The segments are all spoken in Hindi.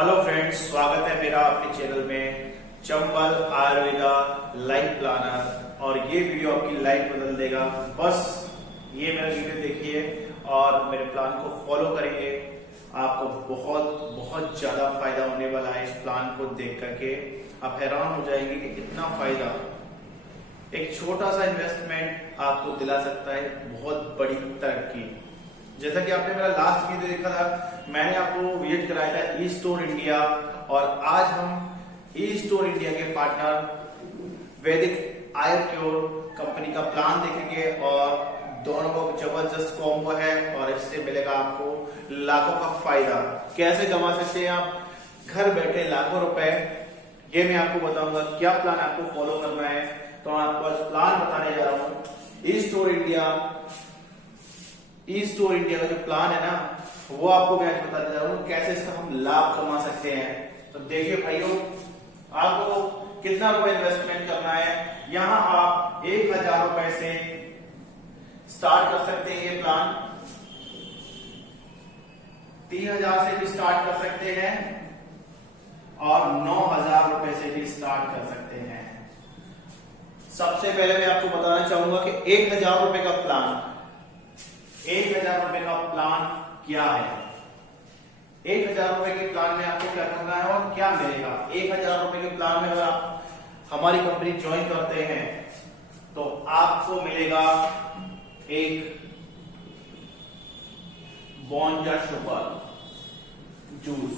हेलो फ्रेंड्स, स्वागत है मेरा अपने चैनल में चंबल आयुर्वेदा लाइफ प्लानर। और ये वीडियो आपकी लाइफ बदल देगा। बस ये मेरा वीडियो देखिए और मेरे प्लान को फॉलो करेंगे। आपको बहुत बहुत ज्यादा फायदा होने वाला है। इस प्लान को देख करके आप हैरान हो जाएंगे कि कितना फायदा एक छोटा सा इन्वेस्टमेंट आपको दिला सकता है बहुत बड़ी तरक्की। जैसा कि आपने मेरा लास्ट वीडियो देखा था, मैंने आपको विजिट कराया था ई स्टोर इंडिया, और आज हम ई स्टोर इंडिया के पार्टनर वैदिक आयुर्क्योर कंपनी का प्लान देखेंगे। और दोनों का जबरदस्त कॉम्बो है और इससे मिलेगा आपको लाखों का फायदा। कैसे कमा सकते हैं आप घर बैठे लाखों रुपए, ये मैं आपको बताऊंगा। क्या प्लान आपको फॉलो करना है, तो मैं आपको आज प्लान बताने जा रहा हूँ। ई स्टोर इंडिया का जो प्लान है ना, वो आपको मैं बताने जा रहा हूँ कैसे इसका हम लाभ कमा सकते हैं। तो देखिए भाइयों, आपको कितना रुपए इन्वेस्टमेंट करना है। यहाँ आप 1000 रुपए से स्टार्ट कर सकते हैं। ये प्लान 3000 से भी स्टार्ट कर सकते हैं और 9000 रुपए से भी स्टार्ट कर सकते हैं। सबसे पहले मैं आपको बताना चाहूंगा कि 1000 रुपए का प्लान, 1000 रुपए का प्लान क्या है। 1000 रुपए के प्लान में आपको क्या करना है और क्या मिलेगा। 1000 रुपए के प्लान में अगर आप हमारी कंपनी ज्वाइन करते हैं तो आपको मिलेगा एक बोंजा सुपर जूस।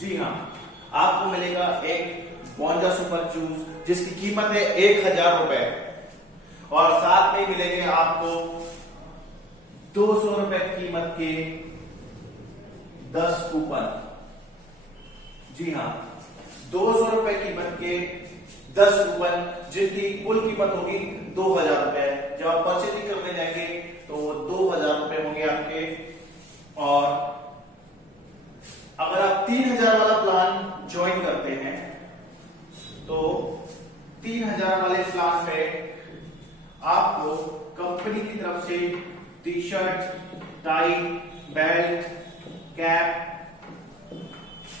जी हाँ, आपको मिलेगा एक बोंजा सुपर जूस जिसकी कीमत है 1000 रुपए, और साथ में मिलेंगे आपको 200 रुपए कीमत के 10 कूपन। जी हाँ, 200 रुपए कीमत के 10 कूपन जिसकी कुल कीमत होगी 2000 रुपए। जब आप परचेजिंग करने जाएंगे तो वो 2000 रुपए होंगे आपके। और अगर आप 3000 वाला प्लान ज्वाइन करते हैं तो 3000 वाले प्लान में आपको कंपनी की तरफ से T shirt, tie, belt, cap,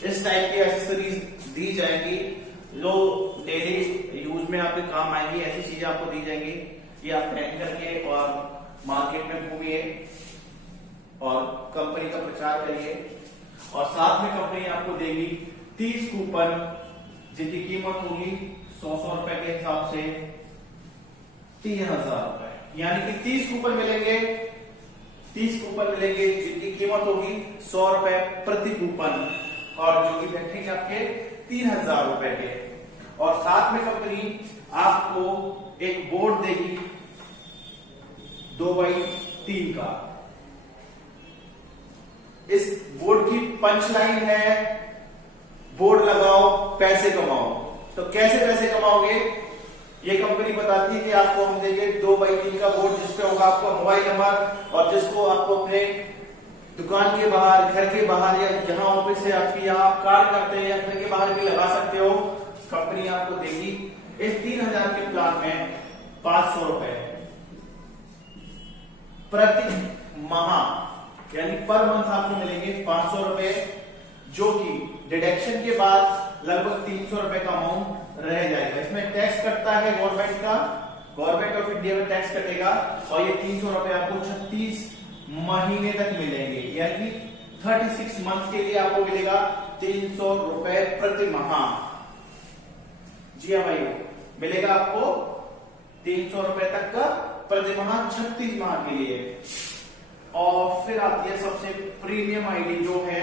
इस टाइप की एक्सेसरीज दी जाएंगी जो डेली यूज में आपके काम आएंगी। ऐसी चीजें आपको दी जाएंगी। ये आप पहन करके और मार्केट में घूमिए और कंपनी का प्रचार करिए। और साथ में कंपनी आपको देगी 30 कूपन जिनकी कीमत होगी 100 रुपए के हिसाब से 3000 रुपए। यानी कि 30 कूपन मिलेंगे, 30 कूपन मिलेंगे जिनकी कीमत होगी 100 रुपए प्रति कूपन, और जो कि बैठेंगे आपके 3000 रुपए के। और साथ में कंपनी आपको एक बोर्ड देगी 2x3 का। इस बोर्ड की पंच लाइन है, बोर्ड लगाओ पैसे कमाओ। तो कैसे पैसे कमाओगे ये कंपनी बताती है कि आपको हम देंगे 2x3 का बोर्ड जिसपे होगा आपका मोबाइल नंबर, और जिसको आपको अपने दुकान के बाहर, घर के बाहर, या जहां ऑफिस है आपकी, यहाँ आप कार्य करते हैं या घर के बाहर भी लगा सकते हो। कंपनी आपको देगी इस 3000 के प्लान में 500 रुपए प्रति माह, यानी पर मंथ आपको मिलेंगे 500 रुपए, जो कि डिडक्शन के बाद लगभग 300 रुपए का अमाउंट रह जाएगा। इसमें टैक्स कटता है गवर्नमेंट का, गवर्नमेंट ऑफ इंडिया में टैक्स कटेगा, और ये 300 रुपए आपको 36 महीने तक मिलेंगे। यानी 36 मंथ के लिए आपको मिलेगा 300 रुपए प्रति माह। जी हाँ भाई, मिलेगा आपको 300 रुपए तक का प्रति माह 36 माह के लिए। और फिर आती है सबसे प्रीमियम आईडी जो है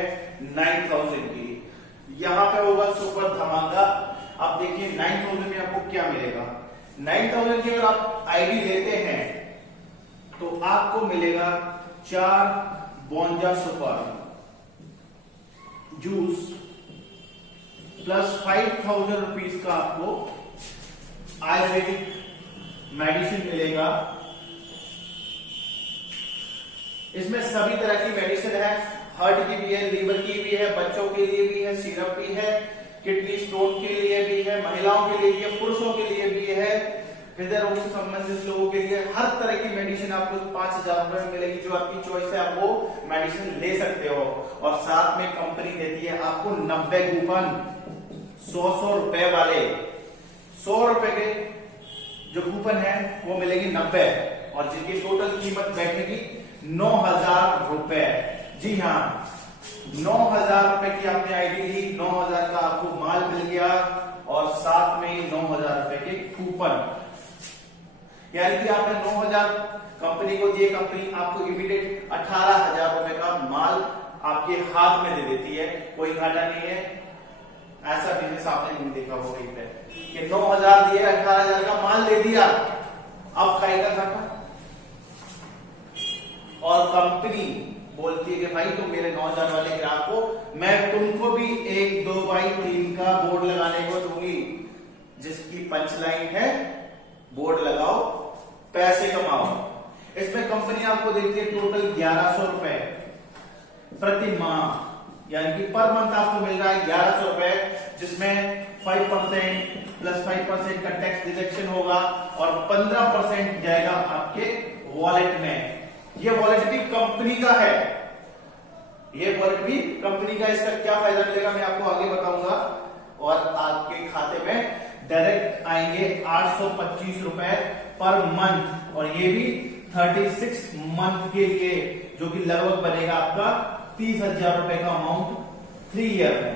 9000 की। यहां पे होगा सुपर धमाका। आप देखिए 9000 में आपको क्या मिलेगा। 9000 की अगर आप आईडी लेते हैं तो आपको मिलेगा 4 बोंजा सुपर जूस प्लस 5000 रुपीज का आपको आयुर्वेदिक मेडिसिन मिलेगा। इसमें सभी तरह की मेडिसिन है, हार्ट की भी है, लीवर की भी है, बच्चों के लिए भी है, सिरप भी है, किडनी स्टोन के लिए भी है, महिलाओं के लिए भी है, पुरुषों के लिए भी है, हृदय रोग से संबंधित लोगों के लिए हर तरह की मेडिसिन आपको 5,000 रुपए में मिलेगी। जो आपकी चॉइस है आप वो मेडिसिन ले सकते हो। और साथ में कंपनी देती है आपको 90 कूपन, 100 रुपए वाले। 100 रुपए के जो कूपन है वो मिलेगी 90, और जिनकी टोटल कीमत बैठेगी 9,000 रुपए। जी हाँ, 9,000 रुपए की आपने आईडी ली, 9,000 का आपको माल मिल गया, और साथ में 9,000 रुपए के कूपन। यानी कि आपने 9,000 कंपनी को दिए, कंपनी आपको इमीडिएट 18,000 रुपए का माल आपके हाथ में दे देती है। कोई घाटा नहीं है। ऐसा बिजनेस आपने नहीं देखा होगा कहीं पे कि 9,000 दिए, 18,000 का माल दे दिया, अब खाएगा घाटा। और कंपनी बोलती है कि भाई तुम मेरे 9,000 वाले ग्राहक को मैं तुमको भी 1 2x3 का बोर्ड लगाने को दूंगी, जिसकी पंचलाइन है बोर्ड लगाओ पैसे कमाओ। इसमें कंपनी आपको देती है टोटल 1,100 रुपए प्रति माह, यानी कि पर मंथ आपको मिल रहा है 1,100 रुपए, जिसमें 5% प्लस 5% का टैक्स डिडक्शन होगा, और 15% जाएगा आपके वॉलेट में। ये वॉलेट भी कंपनी का है, ये वॉलेट भी कंपनी का। इसका क्या फायदा मिलेगा मैं आपको आगे बताऊंगा। और आपके खाते में डायरेक्ट आएंगे 825 रुपए पर मंथ, और ये भी 36 मंथ के लिए, जो कि लगभग बनेगा आपका 30,000 रुपए का अमाउंट 3 ईयर में।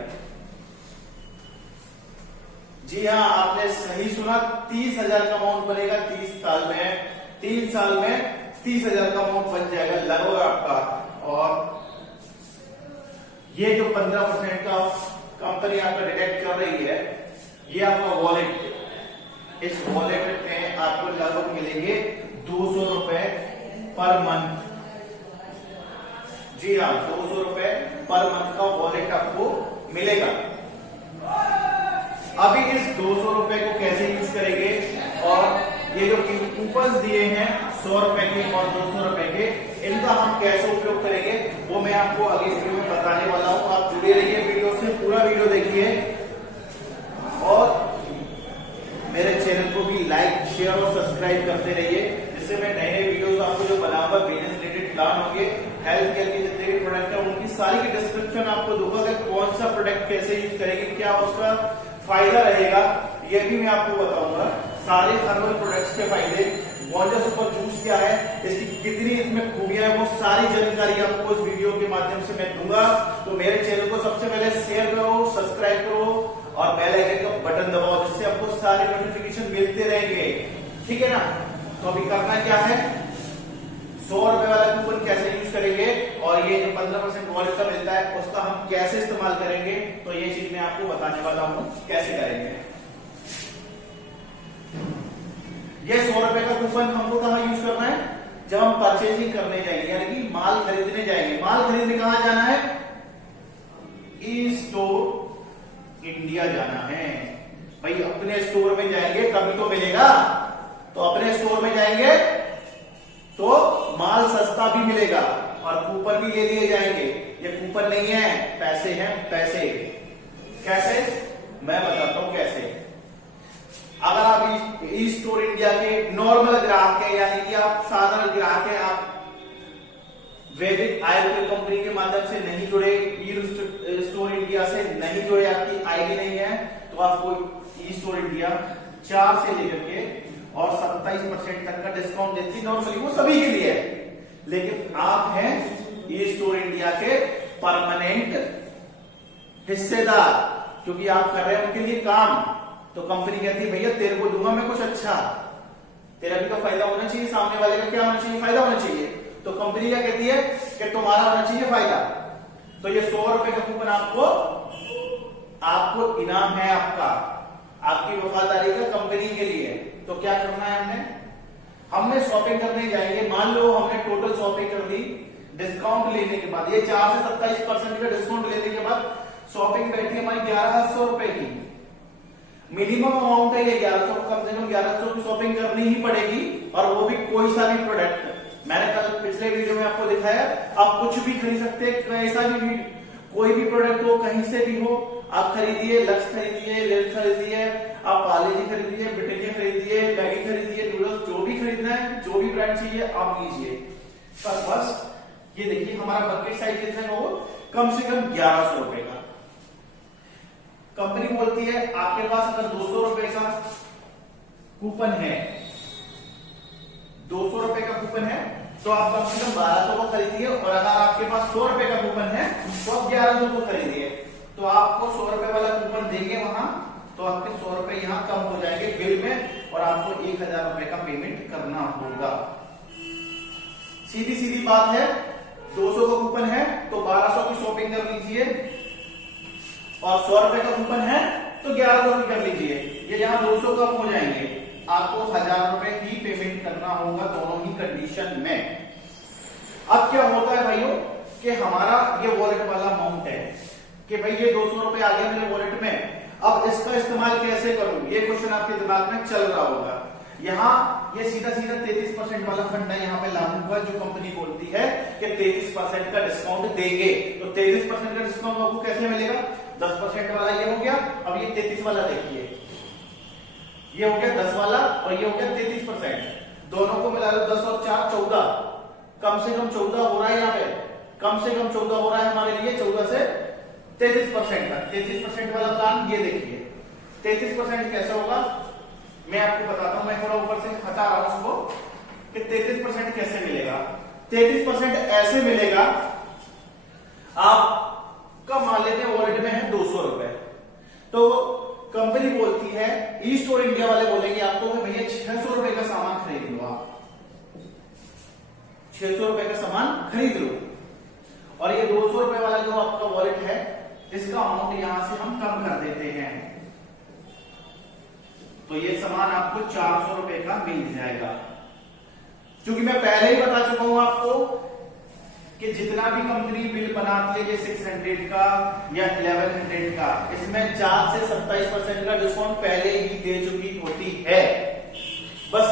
जी हाँ, आपने सही सुना, 30,000 का अमाउंट बनेगा 30 साल में। 3 साल में 30,000 का अमाउंट बन जाएगा लगभग आपका। और ये जो 15% का कंपनी आपका डिडक्ट कर रही है, ये आपका वॉलेट, इस वॉलेट में आपको लगभग मिलेंगे 200 रुपए पर मंथ। जी हाँ, 200 रुपए पर मंथ का वॉलेट आपको मिलेगा। अभी इस 200 रुपए को कैसे यूज करेंगे, और ये जो कूपन दिए हैं 100 रुपए के और 200 रुपए के, इनका हम कैसे उपयोग करेंगे वो मैं आपको अगले वीडियो में बताने वाला हूं। आप जुड़े रहिए वीडियो से, पूरा वीडियो देखिए, और मेरे चैनल को भी लाइक शेयर और सब्सक्राइब करते रहिए, जिससे मैं नए नए वीडियोस आपको जो बनाऊंगा, बिजनेस रिलेटेड प्लान होंगे, हेल्थ केयर के जितने भी प्रोडक्ट है उनकी सारी की डिस्क्रिप्शन आपको दूंगा कि कौन सा प्रोडक्ट कैसे यूज करेंगे, क्या उसका फायदा रहेगा, ये भी मैं आपको बताऊंगा। सारे हर्बल प्रोडक्ट्स के फायदे, वॉन्डर सुपर जूस क्या है, इसकी कितनी इसमें खूबियां है, वो सारी जानकारी आपको इस वीडियो के माध्यम से मैं दूंगा। तो मेरे चैनल को सबसे पहले शेयर करो, सब्सक्राइब करो, और बेल आइकन का बटन दबाओ, जिससे आपको सारे नोटिफिकेशन मिलते रहेंगे। ठीक है ना? तो अभी करना क्या है, 100 रुपए वाला कूपन कैसे यूज करेंगे, और ये जो 15% वॉलेट का मिलता है उसका हम कैसे इस्तेमाल करेंगे, तो ये चीज मैं आपको बताने वाला हूं कैसे करेंगे। ये 100 रुपए का कूपन हमको कहां यूज करना है, जब हम परचेजिंग करने जाएंगे, यानी कि माल खरीदने जाएंगे। माल खरीदने कहां जाना है, ई स्टोर इंडिया जाना है। भाई अपने स्टोर में जाएंगे तभी तो मिलेगा, तो अपने स्टोर में जाएंगे तो माल सस्ता भी मिलेगा, और कूपन भी ले लिए जाएंगे। ये कूपन नहीं है, पैसे हैं, पैसे। कैसे, मैं बताता हूं कैसे। अगर आप ई स्टोर इंडिया के नॉर्मल ग्राहक है, यानी कि आप साधारण ग्राहक है, आप वैदिक आयुर्वेद कंपनी के माध्यम से नहीं जुड़े, ई स्टोर इंडिया से नहीं जुड़े, आपकी आईडी नहीं है, तो आपको ई स्टोर इंडिया 4 से लेकर के और 27% तक का डिस्काउंट देती है। नॉर्मली वो सभी के लिए है, लेकिन आप हैं ई स्टोर इंडिया के परमानेंट हिस्सेदार, क्योंकि आप कर रहे हैं उनके लिए काम। तो कंपनी कहती है भैया तेरे को दूंगा मैं कुछ अच्छा, तेरा भी तो फायदा होना चाहिए, सामने वाले का क्या होना चाहिए, फायदा होना चाहिए। तो कंपनी क्या कहती है कि तुम्हारा होना चाहिए फायदा। तो ये 100 रुपए का कूपन आपको इनाम है, आपकी वफादारी का कंपनी के लिए। तो क्या करना है, हमने शॉपिंग करने जाएंगे, मान लो हमने टोटल शॉपिंग कर दी, डिस्काउंट लेने के बाद, ये 4 से 27% का डिस्काउंट लेने के बाद शॉपिंग बैठी हमारी 1,100 रुपए की। मिनिमम अमाउंट है ये 1,100, कम से कम 1,100 की शॉपिंग करनी ही पड़ेगी, और वो भी कोई सा भी प्रोडक्ट। मैंने कल पिछले वीडियो में आपको दिखाया, आप कुछ भी खरीद सकते हैं, कैसा भी कोई भी प्रोडक्ट हो, कहीं से भी हो, आप खरीदिए, लक्स खरीदिए, लेल खरीदिए, आप पार्ले-जी खरीदिए, ब्रिटानिया खरीदिए, मैगी खरीदिए, नूडल्स, जो भी खरीदना है, जो भी ब्रांड चाहिए आप लीजिए। पर बस ये देखिए हमारा बकेट साइज कितना है, वो कम से कम 1100 रुपए का। कंपनी बोलती है आपके पास अगर 200 रुपए का कूपन है, 200 रुपए का कूपन है, तो आप कम से कम 1200 को खरीदिए, और अगर आपके पास 100 रुपए का कूपन है तो आप 1100 को खरीदिए। तो आपको 100 रुपए वाला कूपन देंगे वहां, तो आपके 100 रुपए यहां कम हो जाएंगे बिल में, और आपको 1000 रुपए का पेमेंट करना होगा। सीधी सीधी बात है, 200 का कूपन है तो 1200 की शॉपिंग कर लीजिए, और 100 रुपए का कूपन है तो 1100 की कर लीजिए। ये यहां 200 कम हो जाएंगे, आपको 1000 रुपए ही पेमेंट करना होगा दोनों ही कंडीशन में। अब क्या होता है भाइयों कि हमारा ये वॉलेट वाला अमाउंट है कि भाई ये 200 रुपए आ गया मेरे वॉलेट में, अब इसका इस्तेमाल कैसे करूं, ये क्वेश्चन आपके दिमाग में चल रहा होगा। यहाँ ये सीधा सीधा 33% वाला फंडा यहाँ पे लागू हुआ, जो कंपनी बोलती है कि 33% का डिस्काउंट देंगे। तो 33% का डिस्काउंट आपको कैसे मिलेगा, 10% वाला ये हो गया, अब ये 33 वाला देखिए, ये हो गया 10 वाला और ये हो गया 33%, दोनों को मिला लो 10 और 4 14, कम से कम 14 हो रहा है, यहाँ पे कम से कम 14 हो रहा है हमारे लिए, 14 से 33% का। 33% वाला प्लान ये देखिए, 33% कैसे होगा मैं आपको बताता हूं, मैं थोड़ा ऊपर से हटा रहा हूं उसको कि 33% कैसे मिलेगा। 33% ऐसे मिलेगा, आपका मान लेते हैं वॉलेट में है 200 रुपए, तो कंपनी बोलती है, ईस्ट और इंडिया वाले बोलेंगे आपको कि भैया 600 रुपए का सामान खरीद लो, आप 600 रुपए का सामान खरीद लो, और ये 200 रुपए वाला जो आपका वॉलेट है इसका अमाउंट यहां से हम कम कर देते हैं, तो ये सामान आपको 400 रुपए का मिल जाएगा। क्योंकि मैं पहले ही बता चुका हूं आपको कि जितना भी कंपनी बिल बनाती है, ये 600 का या 1100 का, इसमें 4 से 27% का डिस्काउंट पहले ही दे चुकी होती है। बस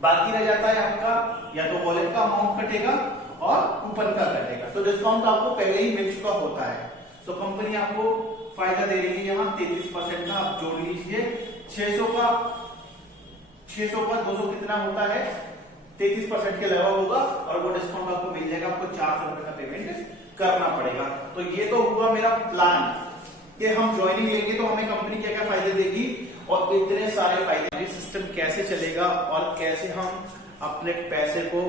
बाकी रह जाता है आपका या तो वॉलेट का अमाउंट कटेगा और कूपन का कटेगा, तो डिस्काउंट आपको पहले ही मिल चुका होता है। तो कंपनी आपको फायदा दे रही है यहाँ 33% का, आप जोड़ लीजिए 600 का 200 कितना होता है, 33% के अलावा होगा, और वो डिस्काउंट आपको मिल जाएगा, आपको 400 रुपए का पेमेंट करना पड़ेगा। तो ये तो हुआ मेरा प्लान कि हम ज्वाइनिंग लेंगे तो हमें कंपनी क्या क्या फायदे देगी, और इतने सारे फायदे, सिस्टम कैसे चलेगा और कैसे हम अपने पैसे को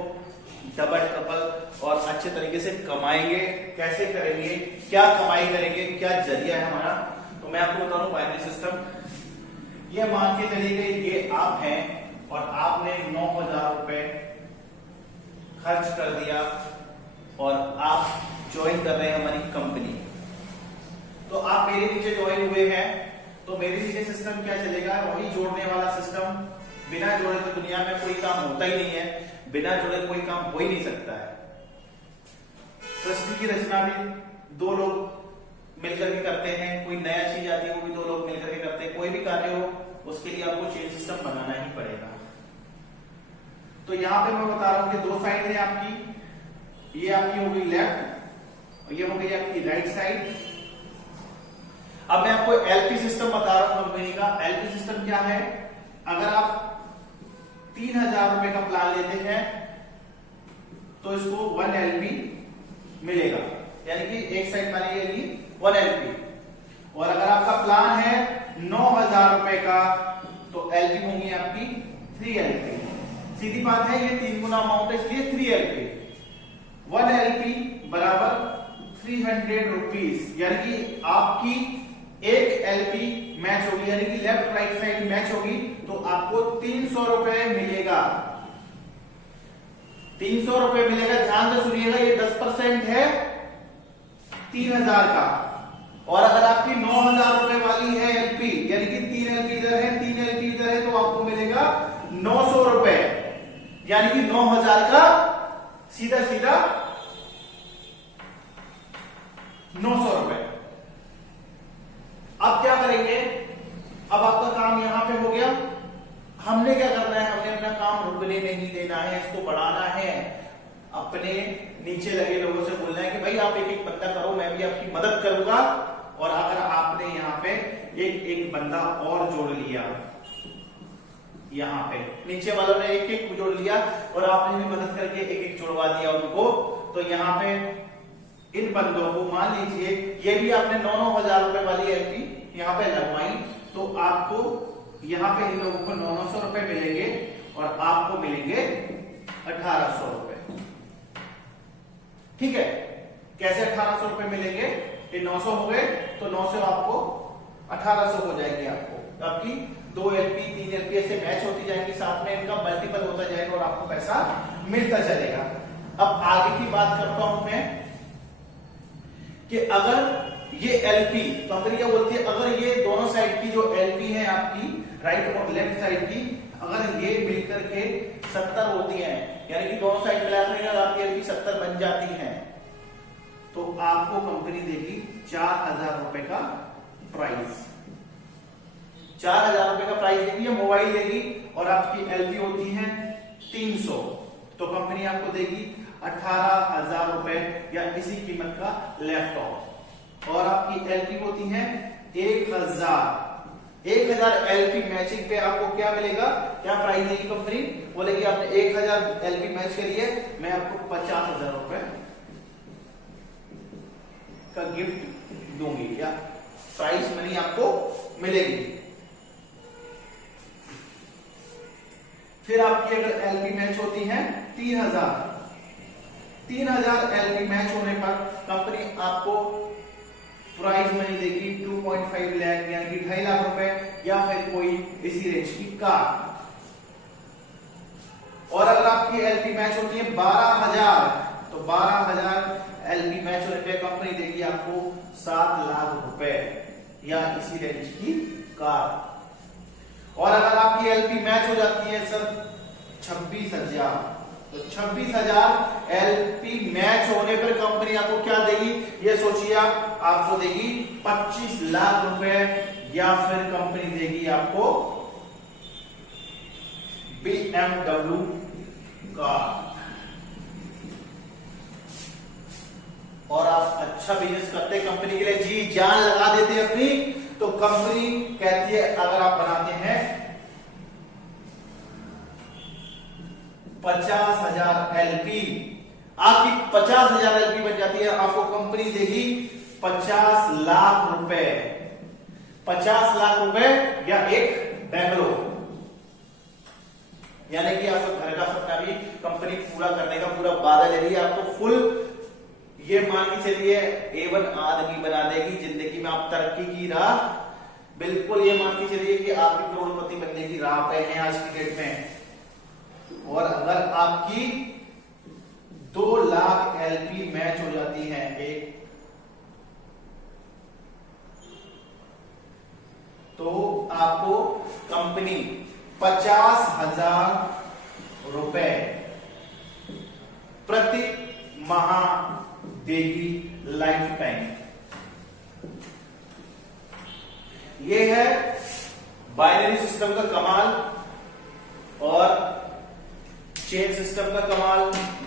डबल ट्रिपल और अच्छे तरीके से कमाएंगे, कैसे करेंगे, क्या कमाई करेंगे, क्या जरिया है हमारा। तो मैं आपको बता दूं बाइनरी सिस्टम, ये मान के चलिए ये आप हैं और आपने 9000 रुपए खर्च कर दिया और आप ज्वाइन कर रहे हैं हमारी कंपनी, तो आप मेरे नीचे ज्वाइन हुए हैं, तो मेरे नीचे सिस्टम क्या चलेगा, वही जोड़ने वाला सिस्टम। बिना जोड़े तो दुनिया में कोई काम होता ही नहीं है, बिना जुड़े कोई काम हो ही नहीं सकता है। सृष्टि की रचना भी 2 लोग मिलकर के करते हैं, कोई नया चीज आती है वो भी 2 लोग मिलकर के करते हैं, कोई भी कार्य हो उसके लिए आपको चेन सिस्टम बनाना ही पड़ेगा। तो यहाँ पे मैं बता रहा हूं कि 2 साइड है आपकी, ये आपकी हो गई लेफ्ट और ये हो गई आपकी राइट साइड। अब मैं आपको एलपी सिस्टम बता रहा हूं कंपनी का। एलपी सिस्टम क्या है, अगर आप 3000 रुपए का प्लान लेते हैं तो इसको 1 LP मिलेगा, यानी कि एक साइड मानी जाएगी 1 LP, और अगर आपका प्लान है 9000 रुपए का तो LP होंगी आपकी 3 LP। सीधी बात है, ये 3 गुना अमाउंट है इसलिए 3 LP। 1 LP बराबर 300 रुपीज, यानी कि आपकी एक LP मैच होगी, यानी कि लेफ्ट राइट साइड मैच होगी, तो आपको 300 रुपए मिलेगा। 300 रुपए मिलेगा, ध्यान से सुनिएगा, ये 10% है 3000 का, और अगर आपकी 9000 रुपए वाली है LP, यानी कि 3 LP इधर है 3 LP इधर है, तो आपको मिलेगा 900 रुपए, यानी कि 9000 का सीधा सीधा 900 रुपए। अब क्या करेंगे, अब आपका काम यहां पे हो गया, हमने क्या करना है, हमने अपना काम रुकने नहीं देना है, इसको बढ़ाना है, अपने नीचे लगे लोगों से बोलना है कि भाई आप एक एक बंदा करो, मैं भी आपकी मदद करूंगा। और अगर आपने यहाँ पे एक एक बंदा और जोड़ लिया, यहाँ पे नीचे वालों ने एक एक जोड़ लिया और आपने भी मदद करके एक एक जोड़वा दिया उनको, तो यहाँ पे इन बंदों को मान लीजिए ये भी आपने 9,000 रुपए वाली एलपी यहाँ पे लगवाई, तो आपको यहाँ पे इन लोगों को 900 रुपए मिलेंगे और आपको मिलेंगे 1800 रुपए। ठीक है, कैसे 1800 रुपए मिलेंगे? ये 900 हो गए तो 900 आपको 1800 हो जाएंगे। आपकी 2 एलपी 3 एलपी ऐसे मैच होती जाएंगी, साथ में इनका मल्टीपल होता जाएगा और आपको पैसा मिलता चलेगा। अब आगे की बात करता हूं मैं कि अगर ये एलपी, तो अगर क्या बोलती है, अगर ये दोनों साइड की जो एलपी है आपकी राइट और लेफ्ट साइड की, अगर ये मिलकर के 70 होती है, यानी कि दोनों साइड मिलाकर अगर आपकी एलपी 70 बन जाती है, तो आपको कंपनी देगी 4000 रुपए का प्राइस। 4000 रुपए का प्राइस देगी या मोबाइल देगी, और आपकी एलपी होती है 300, तो कंपनी आपको देगी 18,000 रुपए या इसी कीमत का लैपटॉप। और आपकी एलपी होती है 1000 एलपी मैचिंग पे आपको क्या मिलेगा, क्या प्राइस देगी कंपनी? बोलेगी आपने 1000 एलपी मैच करी है, मैं आपको 50,000 रुपए का गिफ्ट दूंगी या प्राइस मनी आपको मिलेगी। फिर आपकी अगर एलपी मैच होती है 3000 एलपी मैच होने पर कंपनी आपको प्राइस मनी देगी 2.5 लाख यानी कि 2.5 लाख रुपए, या फिर कोई इसी रेंज की कार। और अगर आपकी एलपी मैच होती है 12,000, तो 12,000 एलपी मैच होने पे कंपनी देगी आपको 7 लाख रुपए या इसी रेंज की कार। और अगर आपकी एलपी मैच हो जाती है सर 26,000, तो 26,000 एलपी मैच होने पर कंपनी आपको क्या देगी, ये सोचिए आप, आपको देगी 25 लाख रुपए या फिर कंपनी देगी आपको BMW कार। और आप अच्छा बिजनेस करते कंपनी के लिए जी जान लगा देते हैं अपनी, तो कंपनी कहती है अगर आप बनाते हैं 50,000 एलपी, आपकी 50,000 एलपी बन जाती है, आपको कंपनी देगी 50 लाख रुपए। 50 लाख रुपए या एक बेंगलो, यानी कि आपका घर का सपना भी कंपनी पूरा करने का पूरा वादा ले रही है आपको फुल। ये मान के चलिए A1 आदमी बना देगी जिंदगी में, आप तरक्की की राह बिल्कुल, ये मान के चलिए कि आप भी करोड़पति बनने की राह पे हैं आज की डेट में। और अगर आपकी 2 लाख एलपी मैच हो जाती है एक, तो आपको कंपनी 50,000 रुपए प्रति माह देगी लाइफ टाइम। ये है बाइनरी सिस्टम का कमाल और चेन सिस्टम का कमाल,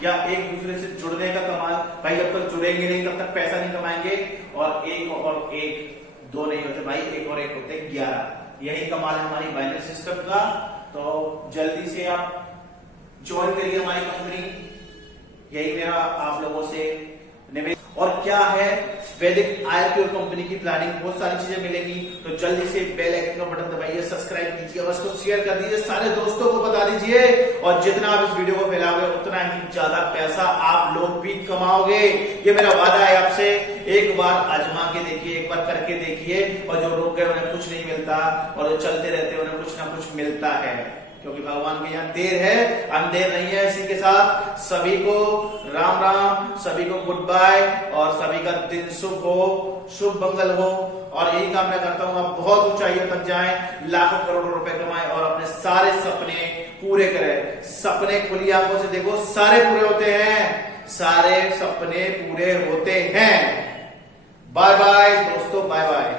या एक दूसरे से जुड़ने का कमाल। भाई जब तक जुड़ेंगे नहीं तब तक पैसा नहीं कमाएंगे, और एक 2 नहीं होते भाई, 1 और 1 होते 11। यही कमाल है हमारी बाइनरी सिस्टम का। तो जल्दी से आप ज्वाइन करिए हमारी कंपनी, यही मेरा आप लोगों से निवेदन। और क्या है वैदिक आईपीओ कंपनी की प्लानिंग, बहुत सारी चीजें मिलेंगी, तो जल्दी से बेल आइकन का बटन दबाइए, सब्सक्राइब कीजिए और उसको शेयर कर दीजिए, सारे दोस्तों को बता दीजिए। और जितना आप इस वीडियो को फैलाओगे उतना ही ज्यादा पैसा आप लोग भी कमाओगे, ये मेरा वादा है आपसे। एक बार आजमा के देखिए, एक बार करके देखिए, और जो रुक गए उन्हें कुछ नहीं मिलता, और जो चलते रहते हैं उन्हें कुछ ना कुछ मिलता है, क्योंकि भगवान के यहाँ देर है अंधेर नहीं है। इसी के साथ सभी को राम राम, सभी को गुड बाय, और सभी का दिन शुभ हो, शुभ मंगल हो। और यही कामना करता हूँ आप बहुत ऊंचाइयों तक जाएं, लाखों करोड़ों रुपए कमाएं और अपने सारे सपने पूरे करें। सपने खुली आंखों से देखो, सारे पूरे होते हैं, सारे सपने पूरे होते हैं। बाय बाय दोस्तों, बाय बाय।